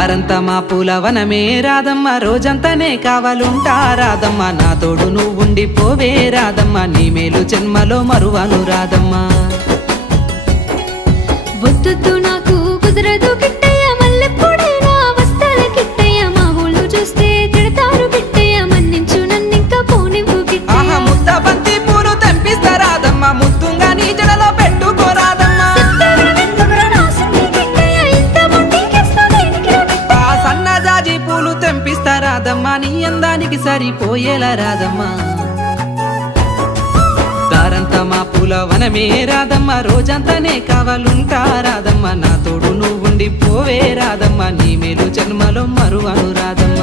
దారంతా మా పూలవనమే రాధమ్మ, రోజంతానే కావాలుంటా రాధమ్మ, నా తోడు నువ్వుండి పోవే రాధమ్మ, నీ మేలు జన్మలో మరువను రాధమ్మ. వద్దు నాకు కుదరదు కిట్టయ్య, మల్లెప్పుడైనా వస్తాల కిట్టయ్య, మా ఊళ్ళు చూస్తే తిడతారు కిట్టయ్య, మన్నించు నన్నింకా పోనివ్వు కిట్టయ్య. ముద్ద బంతి పూలు తెంపిస్తా రాధమ్మ, ముద్దుంగా నీ జడలో పెట్టుకో రాధమ్మ. సన్నజాజి పూలు తెంపిస్తా రాధమ్మ, నీ అందానికి సరిపోయేలా రాధమ్మ. దారంతా మా పూలవనమే రాధమ్మ, రోజంతానే కావాలుంటా రాధమ్మ, నా తోడు నువ్వుండి పోవే రాధమ్మ, నీ మేలు జన్మలో మరువను రాధమ్మ.